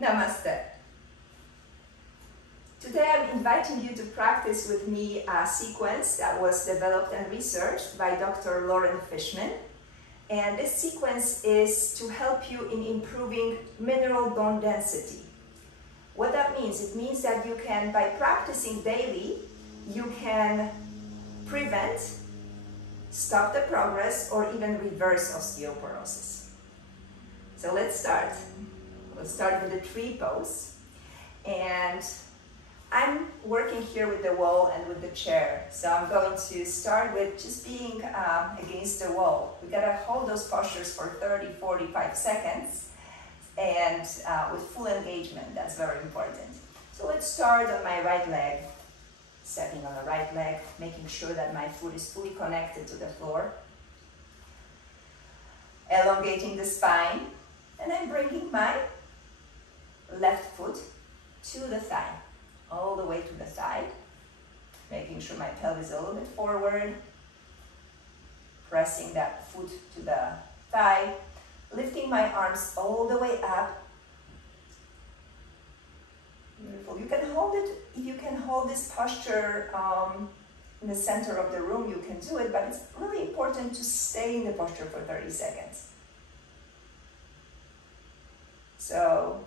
Namaste. Today I'm inviting you to practice with me a sequence that was developed and researched by Dr. Fishman. And this sequence is to help you in improving mineral bone density. What that means, it means that you can, by practicing daily, you can prevent, stop the progress, or even reverse osteoporosis. So let's start. We'll start with the tree pose. And I'm working here with the wall and with the chair. So I'm going to start with just being against the wall. We gotta hold those postures for 30, 45 seconds and with full engagement. That's very important. So let's start on my right leg. Stepping on the right leg, making sure that my foot is fully connected to the floor. Elongating the spine. And I'm bringing my left foot to the thigh, all the way to the side, making sure my pelvis is a little bit forward, pressing that foot to the thigh, lifting my arms all the way up. Beautiful. You can hold it, if you can hold this posture in the center of the room, you can do it, but it's really important to stay in the posture for 30 seconds. So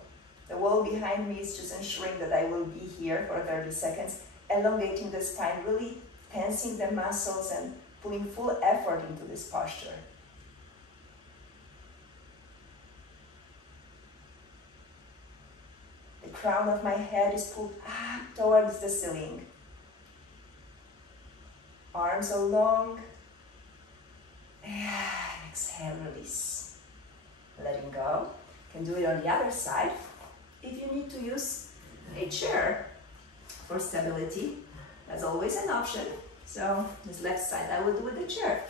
the wall behind me is just ensuring that I will be here for 30 seconds, elongating the spine, really tensing the muscles and putting full effort into this posture. The crown of my head is pulled up towards the ceiling. Arms are long. And exhale, release. Letting go. You can do it on the other side. If you need to use a chair for stability, that's always an option. So this left side, I will do with the chair.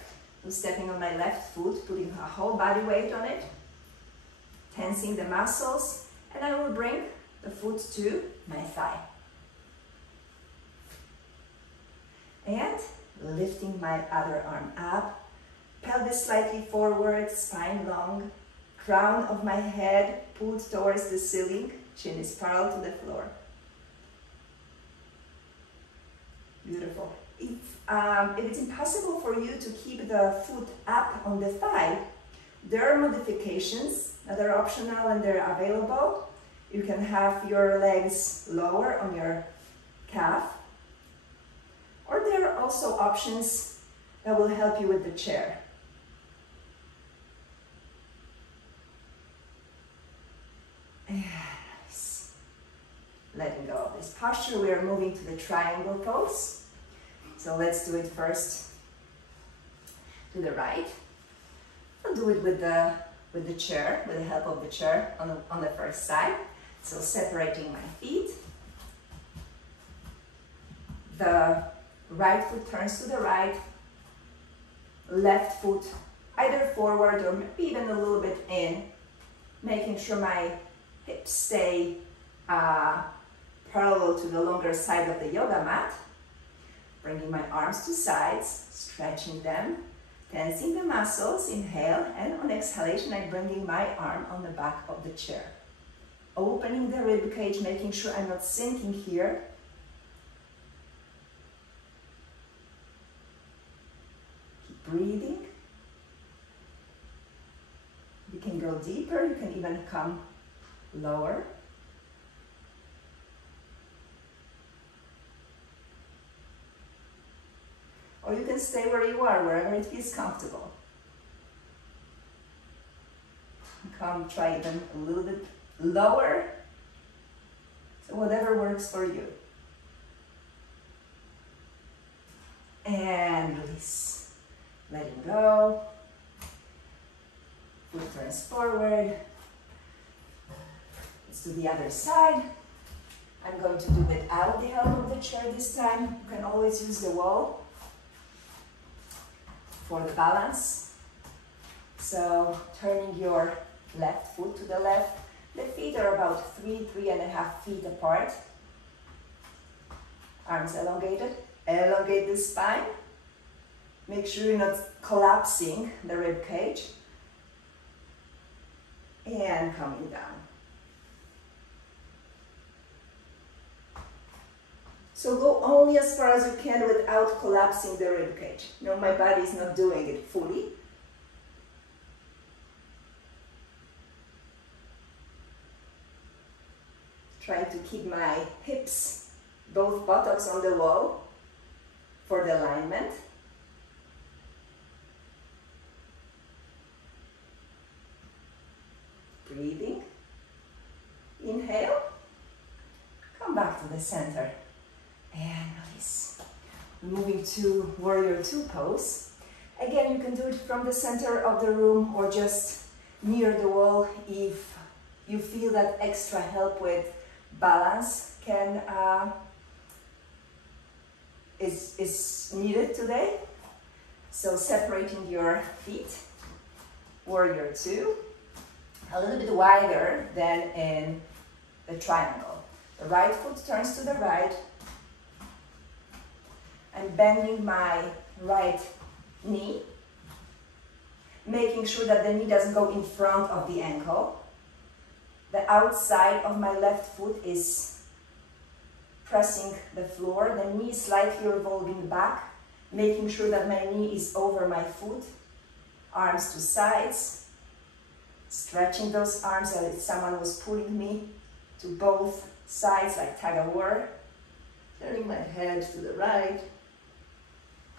I'm stepping on my left foot, putting a whole body weight on it, tensing the muscles, and I will bring the foot to my thigh. And lifting my other arm up, pelvis slightly forward, spine long, crown of my head pulled towards the ceiling, chin is parallel to the floor. Beautiful. If it's impossible for you to keep the foot up on the thigh, there are modifications that are optional and they're available. You can have your legs lower on your calf, or there are also options that will help you with the chair. Nice. Letting go of this posture, we are moving to the triangle pose. So let's do it first to the right. I'll do it with the chair, with the help of the chair on the first side. So separating my feet. The right foot turns to the right, left foot either forward or maybe even a little bit in, making sure my hips stay parallel to the longer side of the yoga mat. Bringing my arms to sides, stretching them, tensing the muscles, inhale, and on exhalation I'm bringing my arm on the back of the chair. Opening the rib cage, making sure I'm not sinking here. Keep breathing. You can go deeper, you can even come lower. Or you can stay where you are, wherever it feels comfortable. Come, try even a little bit lower. So whatever works for you. And release. Letting go. Foot turns forward. Let's do the other side. I'm going to do it without the help of the chair this time. You can always use the wall for the balance. So turning your left foot to the left. The feet are about 3.5 feet apart. Arms elongated. Elongate the spine. Make sure you're not collapsing the rib cage. And coming down. So go only as far as you can without collapsing the rib cage. No, my body is not doing it fully. Trying to keep my hips, both buttocks on the wall for the alignment. Breathing. Inhale. Come back to the center. And release. Moving to Warrior Two pose. Again, you can do it from the center of the room or just near the wall if you feel that extra help with balance is needed today. So separating your feet, Warrior Two, a little bit wider than in the triangle. The right foot turns to the right. I'm bending my right knee, making sure that the knee doesn't go in front of the ankle. The outside of my left foot is pressing the floor, the knee slightly revolving back, making sure that my knee is over my foot, arms to sides, stretching those arms as if someone was pulling me to both sides like tug of war, turning my head to the right,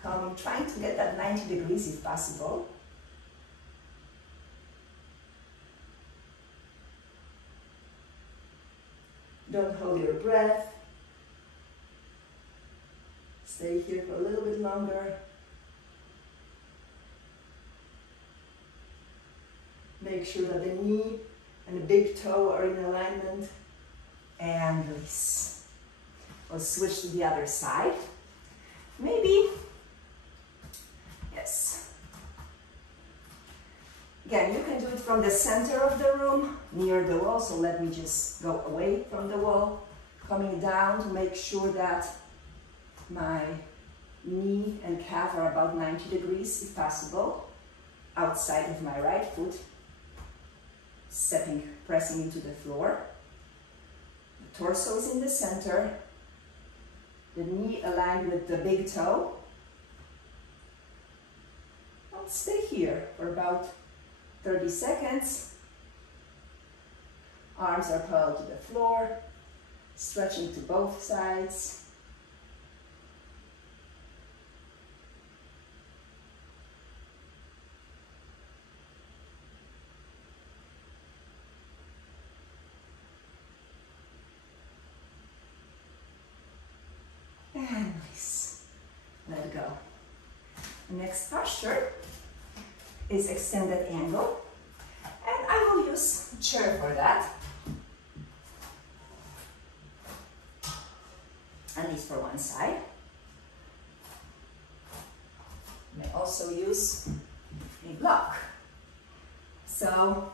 coming, trying to get that 90 degrees if possible. Don't hold your breath. Stay here for a little bit longer. Make sure that the knee and the big toe are in alignment. And release. We'll switch to the other side. Maybe, yes. Again, you can do it from the center of the room, near the wall, so let me just go away from the wall, coming down to make sure that my knee and calf are about 90 degrees, if possible, outside of my right foot, pressing into the floor. The torso is in the center, the knee aligned with the big toe. I'll stay here for about 30 seconds. Arms are parallel to the floor, stretching to both sides. And release. Let go. The next posture is extended angle, and I will use a chair for that, at least for one side. I may also use a block. So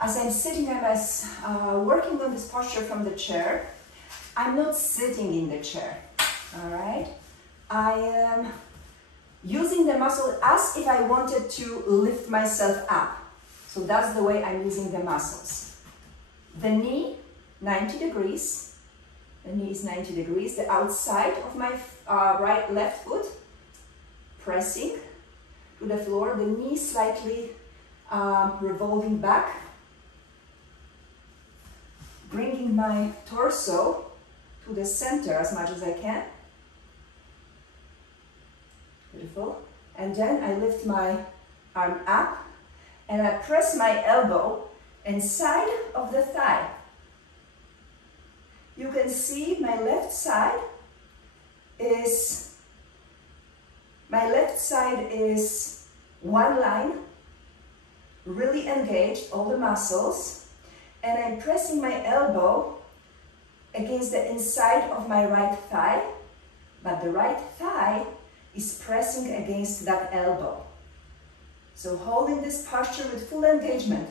as I'm sitting, I'm working on this posture from the chair. I'm not sitting in the chair, all right? I am using the muscle as if I wanted to lift myself up. So that's the way I'm using the muscles. The knee, 90 degrees. The knee is 90 degrees. The outside of my left foot, pressing to the floor. The knee slightly revolving back. Bringing my torso to the center as much as I can. Beautiful. And then I lift my arm up and I press my elbow inside of the thigh. You can see my left side is one line, really engaged, all the muscles, and I'm pressing my elbow against the inside of my right thigh, but the right thigh is pressing against that elbow. So holding this posture with full engagement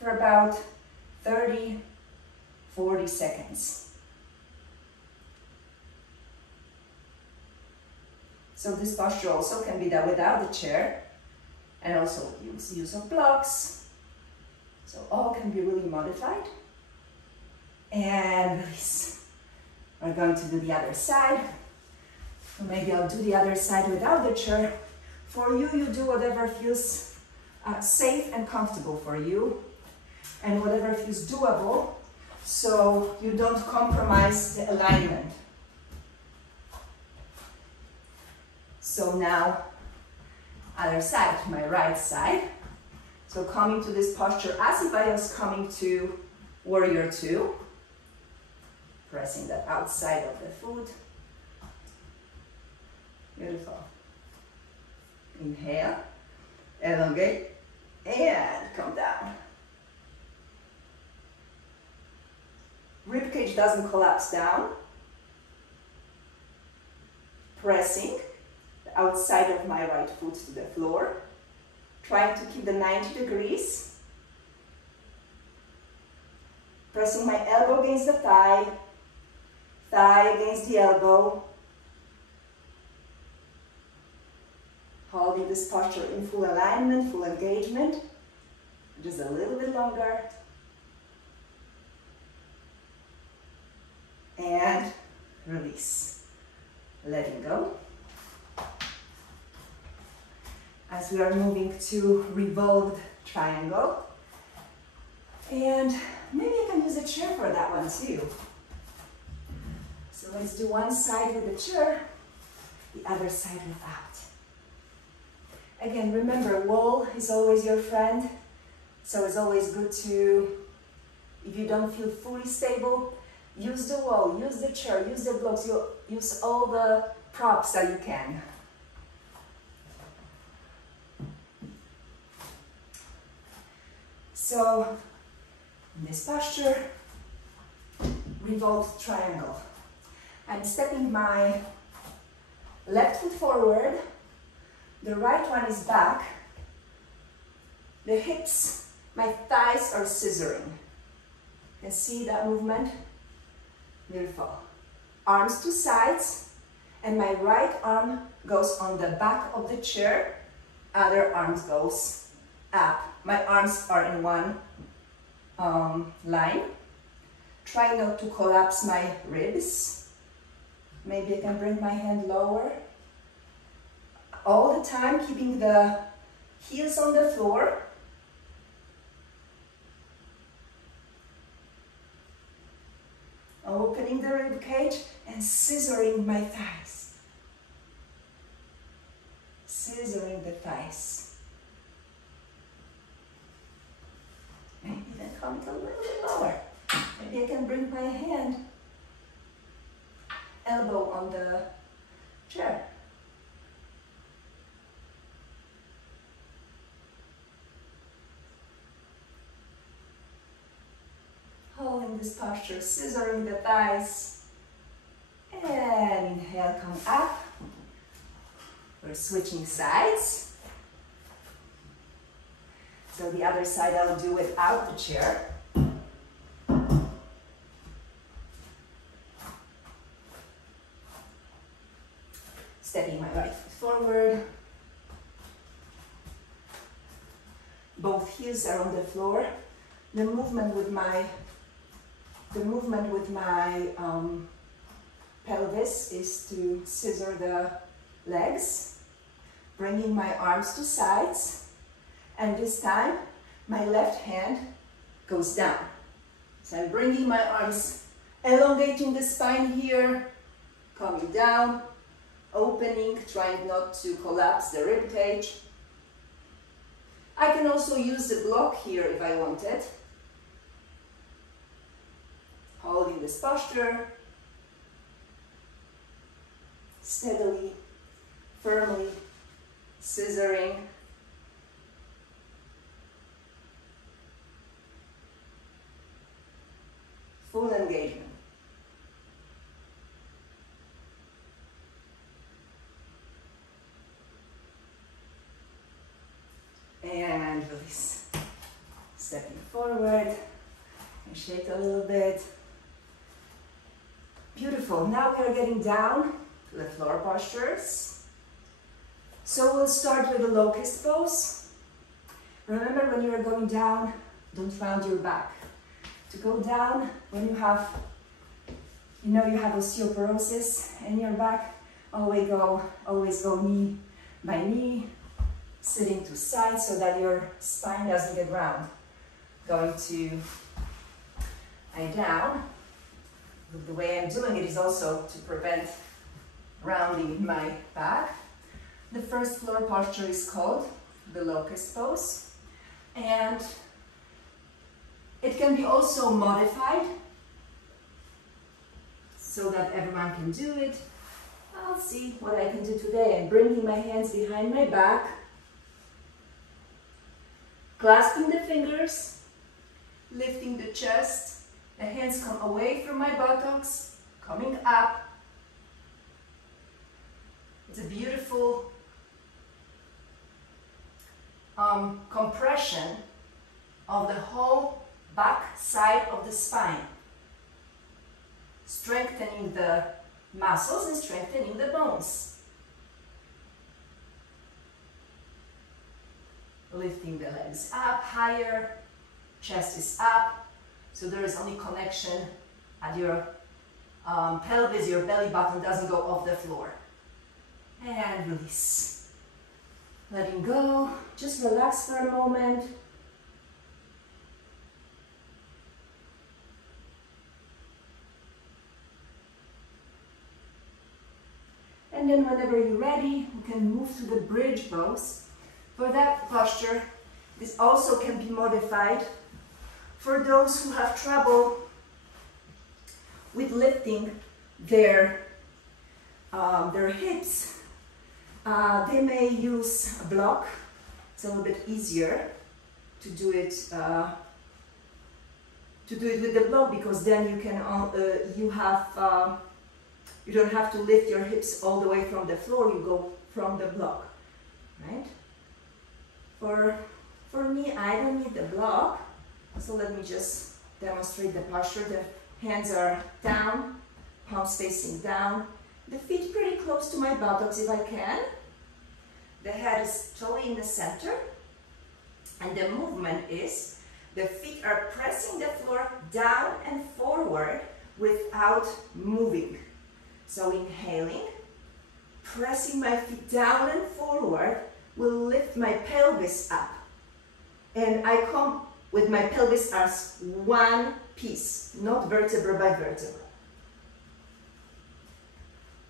for about 30, 40 seconds. So this posture also can be done without the chair. and also use of blocks. So all can be really modified. And release. We're going to do the other side. Or maybe I'll do the other side without the chair. For you, you do whatever feels safe and comfortable for you, and whatever feels doable, so you don't compromise the alignment. So now, other side, my right side. So coming to this posture as if I was coming to warrior two. Pressing the outside of the foot. Beautiful. Inhale, elongate, and come down. Ribcage doesn't collapse down. Pressing the outside of my right foot to the floor. Trying to keep the 90 degrees. Pressing my elbow against the thigh. Thigh against the elbow. Holding this posture in full alignment, full engagement. Just a little bit longer. And release. Letting go. As we are moving to revolved triangle. And maybe I can use a chair for that one too. So let's do one side with the chair, the other side without. Again, remember, wall is always your friend. So it's always good to, if you don't feel fully stable, use the wall, use the chair, use the blocks, use all the props that you can. So, in this posture, revolved triangle. I'm stepping my left foot forward, the right one is back, the hips, my thighs are scissoring. You can see that movement? Beautiful. Arms to sides, and my right arm goes on the back of the chair, other arms goes up. My arms are in one line. Try not to collapse my ribs. Maybe I can bring my hand lower. All the time keeping the heels on the floor. Opening the rib cage and scissoring my thighs. Scissoring the thighs. Maybe then come a little bit lower. Maybe I can bring my hand, elbow on the chair. Holding this posture, scissoring the thighs. And inhale, come up. We're switching sides. So the other side I'll do without the chair. Stepping my right foot forward. Both heels are on the floor. The movement with my pelvis is to scissor the legs, bringing my arms to sides. And this time, my left hand goes down. So I'm bringing my arms, elongating the spine here, coming down, opening, trying not to collapse the rib cage. I can also use the block here if I wanted. Holding this posture, steadily, firmly, scissoring. Full engagement. And release. Stepping forward and shake a little bit. Beautiful. Now we are getting down to the floor postures. So we'll start with the locust pose. Remember, when you are going down, don't round your back. To go down, when you have, you have osteoporosis in your back, always go knee by knee, sitting to side so that your spine doesn't get round. Going to lie down. The way I'm doing it is also to prevent rounding my back. The first floor posture is called the locust pose, and it can be also modified so that everyone can do it. I'll see what I can do today. I'm bringing my hands behind my back, clasping the fingers, lifting the chest. The hands come away from my buttocks, coming up. It's a beautiful compression of the whole back side of the spine, strengthening the muscles and strengthening the bones. Lifting the legs up higher, chest is up, so there is only connection at your pelvis. Your belly button doesn't go off the floor. And release. Letting go, just relax for a moment. And then whenever you're ready, we can move to the bridge pose. For that posture, this also can be modified for those who have trouble with lifting their hips. They may use a block. It's a little bit easier to do it with the block, because then you can you don't have to lift your hips all the way from the floor. You go from the block, right? For me, I don't need the block, so let me just demonstrate the posture. The hands are down, palms facing down, the feet pretty close to my buttocks if I can. The head is totally in the center, and the movement is the feet are pressing the floor down and forward without moving. So inhaling, pressing my feet down and forward will lift my pelvis up. And I come with my pelvis as one piece, not vertebra by vertebra.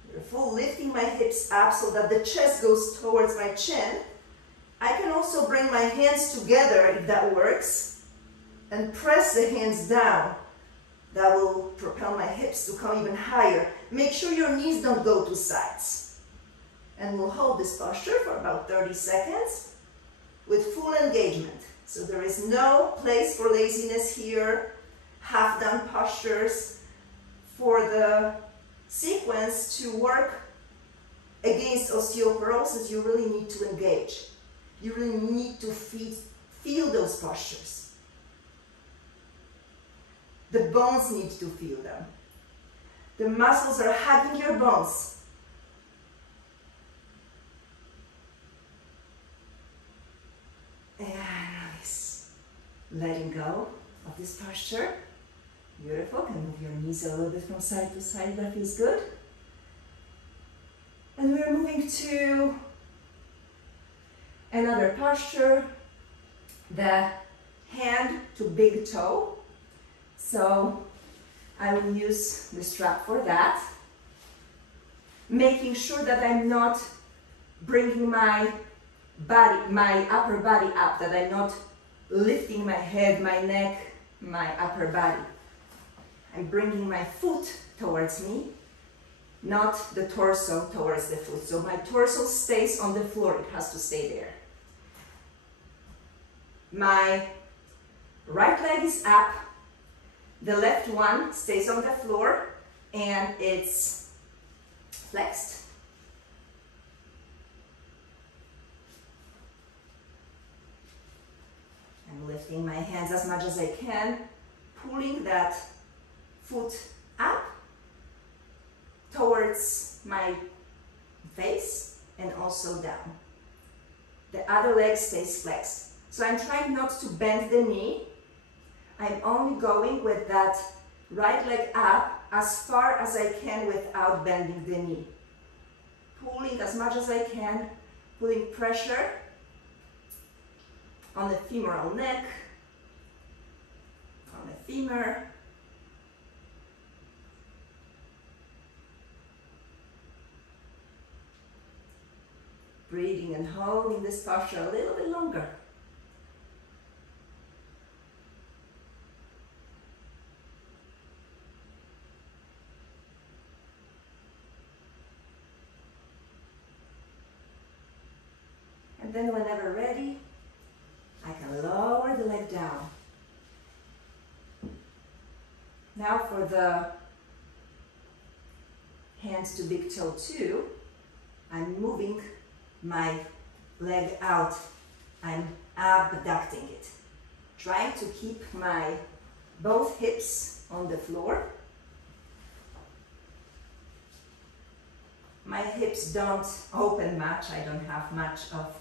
Beautiful, lifting my hips up so that the chest goes towards my chin. I can also bring my hands together if that works, and press the hands down. That will propel my hips to come even higher. Make sure your knees don't go to sides. And we'll hold this posture for about 30 seconds with full engagement. So there is no place for laziness here, half-done postures. For the sequence to work against osteoporosis, you really need to engage. You really need to feel those postures. The bones need to feel them. The muscles are hugging your bones. And release. Letting go of this posture. Beautiful. Can move your knees a little bit from side to side. That feels good. And we're moving to another posture. The hand to big toe. So I will use the strap for that. Making sure that I'm not bringing my body, my upper body up, that I'm not lifting my head, my neck, my upper body. I'm bringing my foot towards me, not the torso towards the foot. So my torso stays on the floor, it has to stay there. My right leg is up, the left one stays on the floor and it's flexed. I'm lifting my hands as much as I can, pulling that foot up towards my face and also down. The other leg stays flexed. So I'm trying not to bend the knee. I'm only going with that right leg up as far as I can without bending the knee. Pulling as much as I can, putting pressure on the femoral neck, on the femur. Breathing and holding this posture a little bit longer. And then whenever ready, I can lower the leg down. Now for the hands to big toe 2, I'm moving my leg out. I'm abducting it. Trying to keep my both hips on the floor. My hips don't open much. I don't have much of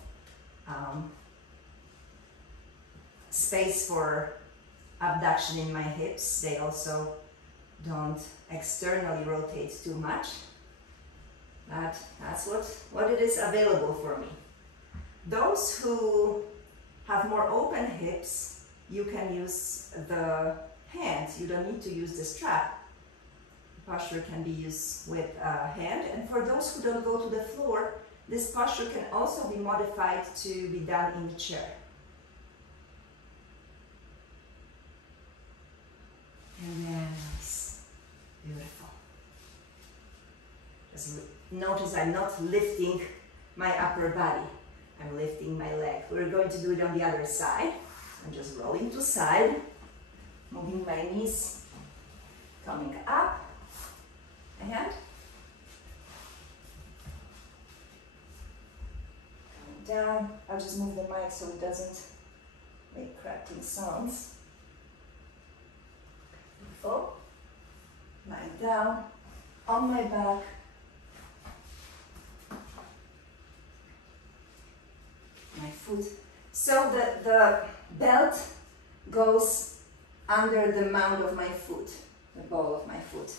space for abduction in my hips. They also don't externally rotate too much. But that's what it is available for me. Those who have more open hips, you can use the hands. You don't need to use the strap. The posture can be used with a hand. And for those who don't go to the floor, this posture can also be modified to be done in the chair. And yes, beautiful. Just notice I'm not lifting my upper body. I'm lifting my leg. We're going to do it on the other side. I'm just rolling to side, moving my knees, coming up, and coming down. I'll just move the mic so it doesn't make cracking sounds. Beautiful. Lying down on my back. My foot. So the belt goes under the mound of my foot, the ball of my foot.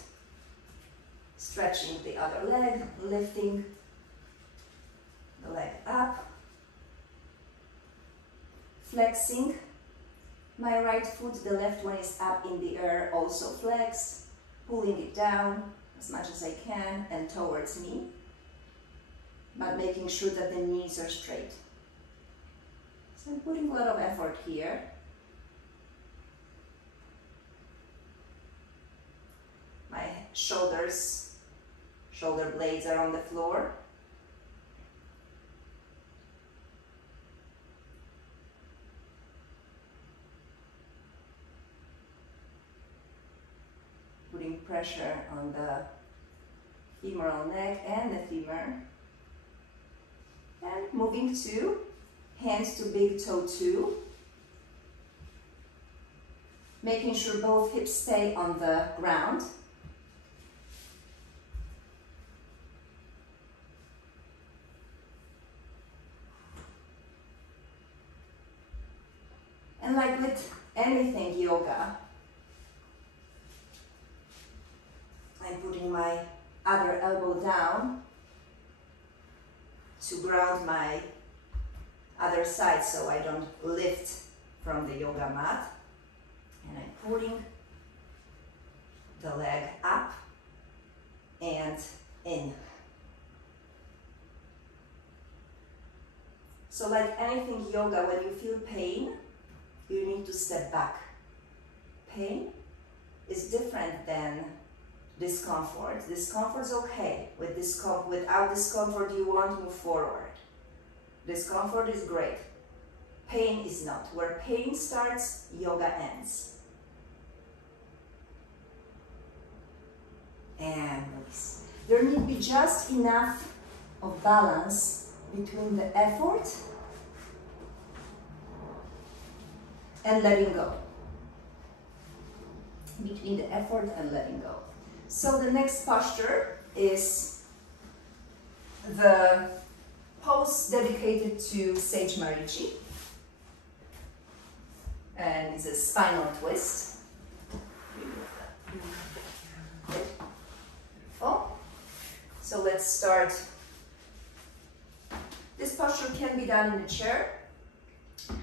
Stretching the other leg, lifting the leg up. Flexing my right foot, the left one is up in the air, also flex. Pulling it down as much as I can and towards me, but making sure that the knees are straight. So I'm putting a lot of effort here. My shoulder blades are on the floor. Putting pressure on the femoral neck and the femur. And moving to hands to big toe 2. Making sure both hips stay on the ground. And like with anything yoga, I'm putting my other elbow down to ground my other side so I don't lift from the yoga mat. And I'm pulling the leg up and in. So like anything yoga, when you feel pain, you need to step back. Pain is different than discomfort. Discomfort's okay. Without discomfort, you won't move forward. Discomfort is great. Pain is not. Where pain starts, yoga ends. And release. There need to be just enough of balance between the effort and letting go. Between the effort and letting go. So the next posture is the pose dedicated to Sage Marichi. and it's a spinal twist. Beautiful. So let's start. This posture can be done in the chair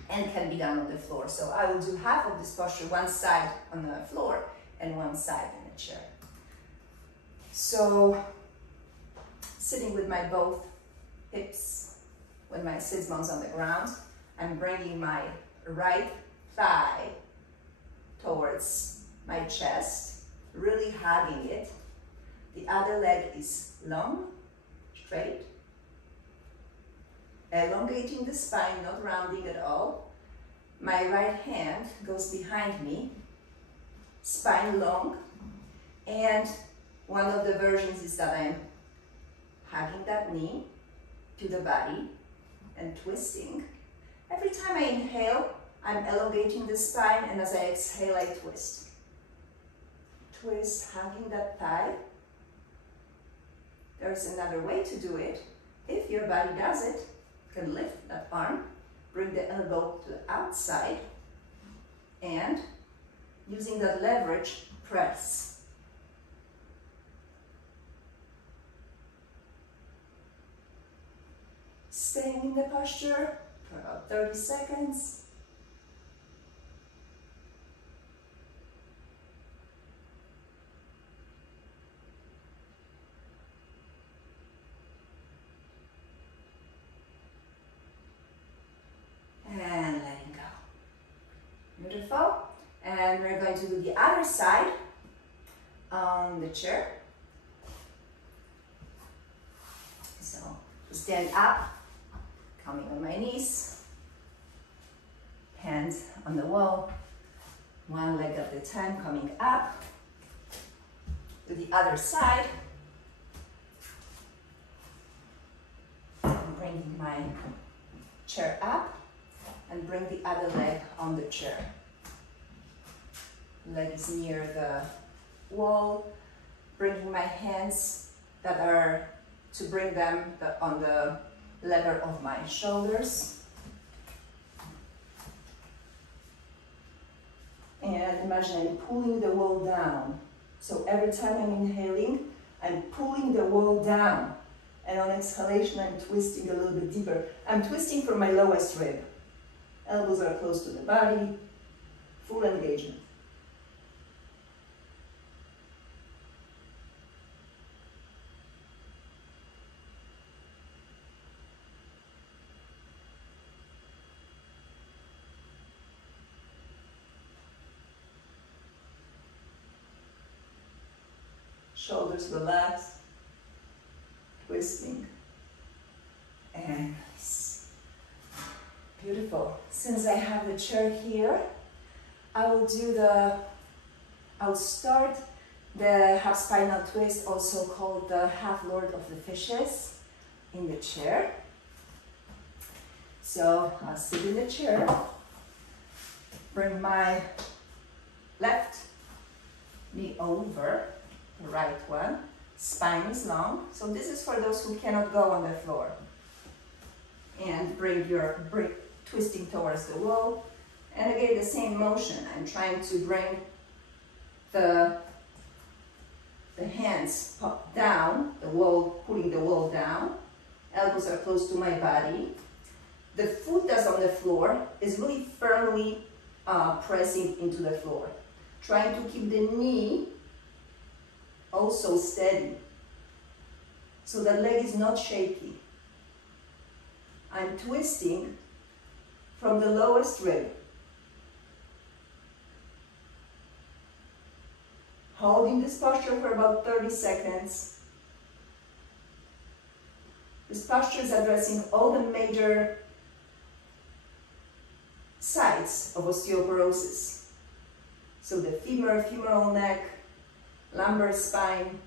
and can be done on the floor. So I will do half of this posture, one side on the floor and one side in the chair. So sitting with my both hips, with my sits bones on the ground, I'm bringing my right thigh towards my chest, really hugging it. The other leg is long, straight, elongating the spine, not rounding at all. My right hand goes behind me, spine long, and one of the versions is that I'm hugging that knee to the body and twisting. Every time I inhale, I'm elongating the spine, and as I exhale, I twist. Twist, hugging that thigh. There's another way to do it. If your body does it, you can lift that arm, bring the elbow to the outside, and using that leverage, press. Staying in the posture for about 30 seconds. And letting go. Beautiful. And we're going to do the other side on the chair. So stand up, coming on my knees, hands on the wall, one leg at a time, coming up. To the other side. I'm bringing my chair up and bring the other leg on the chair. Leg is near the wall, bringing my hands that are to bring them on the level of my shoulders. And imagine I'm pulling the wall down. So every time I'm inhaling, I'm pulling the wall down. And on exhalation, I'm twisting a little bit deeper. I'm twisting from my lowest rib. Elbows are close to the body, full engagement. Shoulders relaxed, twisting, and nice. Beautiful. Since I have the chair here, I'll start the half spinal twist, also called the half Lord of the Fishes, in the chair. So I'll sit in the chair, bring my left knee over the right one, spine is long, so this is for those who cannot go on the floor. And bring twisting towards the wall, and again the same motion. I'm trying to bring the hands down, the wall, pulling the wall down, elbows are close to my body. The foot that's on the floor is really firmly pressing into the floor, trying to keep the knee also steady, so the leg is not shaky. I'm twisting from the lowest rib, holding this posture for about 30 seconds. This posture is addressing all the major sites of osteoporosis. So the femur, femoral neck, lumbar spine,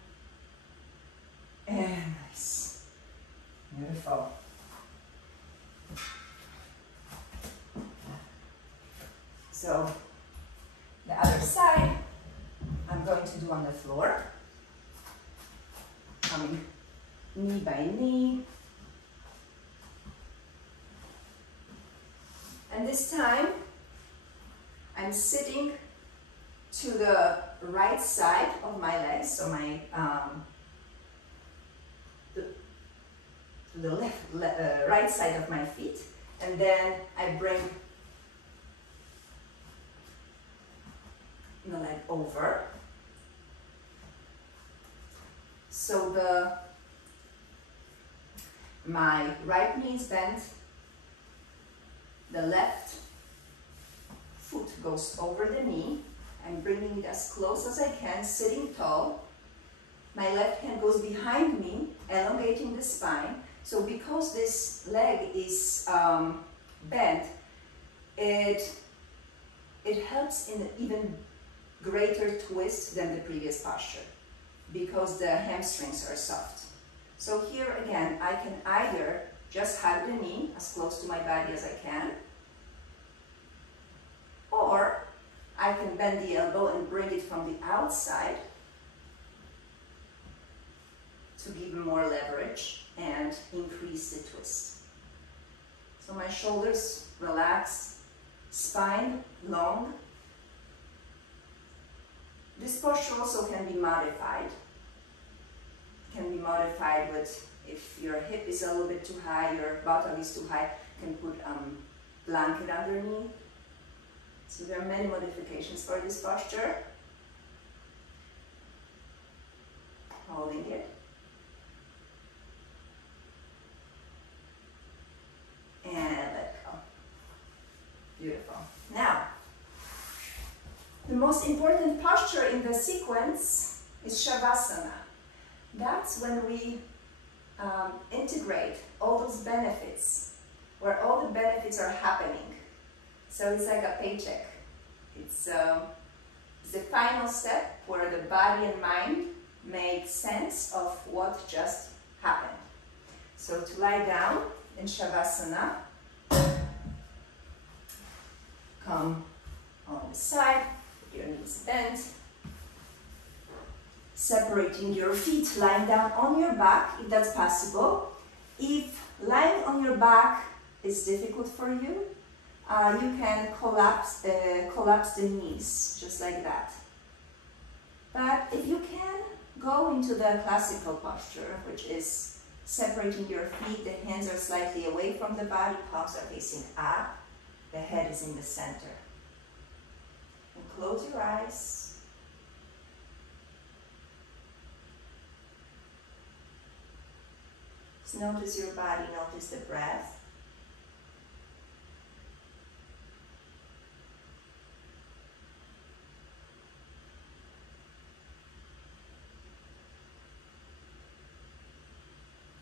and nice. Beautiful. So the other side, I'm going to do on the floor. Coming knee by knee. And this time, I'm sitting to the right side of my legs, so my to the right side of my feet, and then I bring the leg over. So my right knee is bent, the left foot goes over the knee. I'm bringing it as close as I can, sitting tall. My left hand goes behind me, elongating the spine. So because this leg is bent, it helps in an even greater twist than the previous posture because the hamstrings are soft. So here again, I can either just hug the knee as close to my body as I can, or I can bend the elbow and bring it from the outside to give more leverage and increase the twist. So my shoulders relaxed, spine long. This posture also can be modified. It can be modified with, if your hip is a little bit too high, your bottom is too high, you can put a blanket underneath. So there are many modifications for this posture. Holding it. And let go. Beautiful. Now, the most important posture in the sequence is Shavasana. That's when we integrate all those benefits, where all the benefits are happening. So it's like a paycheck. It's the final step where the body and mind make sense of what just happened. So to lie down in Shavasana, come on the side, with your knees bent, separating your feet, lying down on your back if that's possible. If lying on your back is difficult for you, you can collapse the knees, just like that. But if you can, go into the classical posture, which is separating your feet, the hands are slightly away from the body, palms are facing up, the head is in the center. And close your eyes. Just notice your body, notice the breath.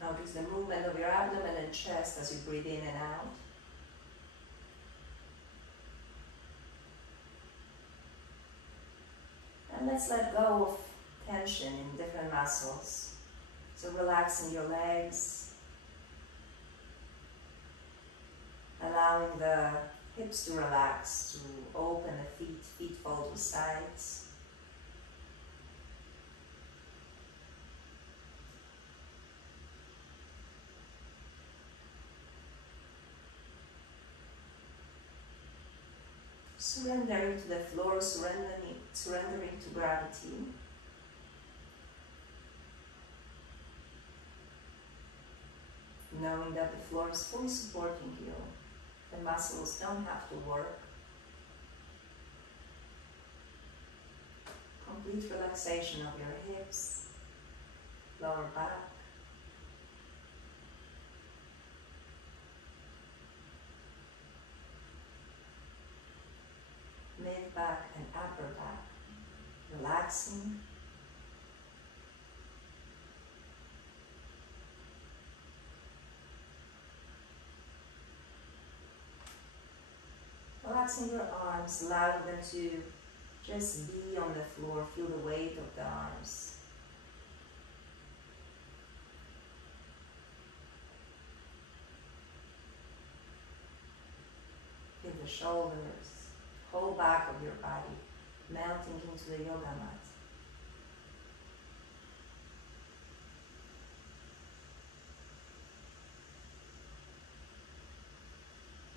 Notice the movement of your abdomen and chest as you breathe in and out. And let's let go of tension in different muscles. So relaxing your legs, allowing the hips to relax, to open the feet fall to sides. Surrendering to the floor, surrendering to gravity. Knowing that the floor is fully supporting you. The muscles don't have to work. Complete relaxation of your hips, lower back. Mid back and upper back, relaxing. Relaxing your arms, allowing them to just be on the floor, feel the weight of the arms. Feel the shoulders. Whole back of your body melting into the yoga mat.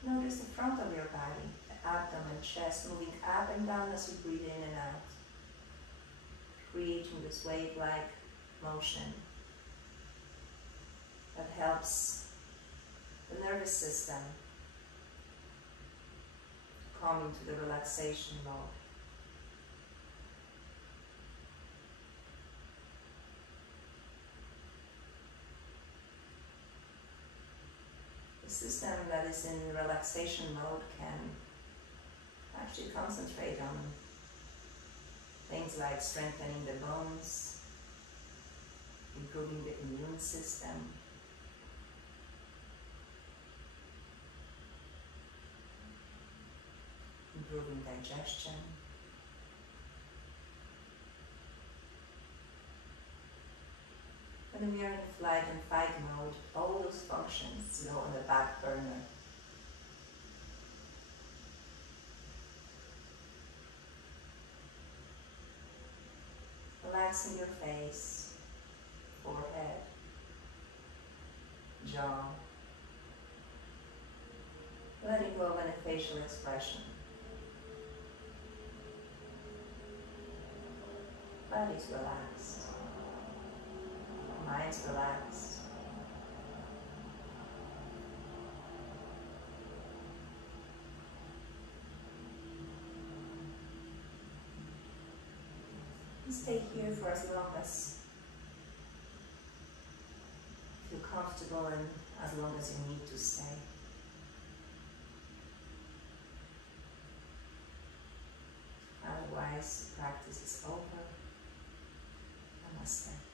Notice the front of your body, the abdomen, chest, moving up and down as you breathe in and out, creating this wave-like motion that helps the nervous system come into the relaxation mode. The system that is in relaxation mode can actually concentrate on things like strengthening the bones, improving the immune system, improving digestion, when we are in flight and fight mode, all those functions go on the back burner. Relaxing your face, forehead, jaw, letting go of any facial expression. Body's relaxed, mind's relaxed. And stay here for as long as you feel comfortable and as long as you need to stay. Otherwise, practice is over. Namaste.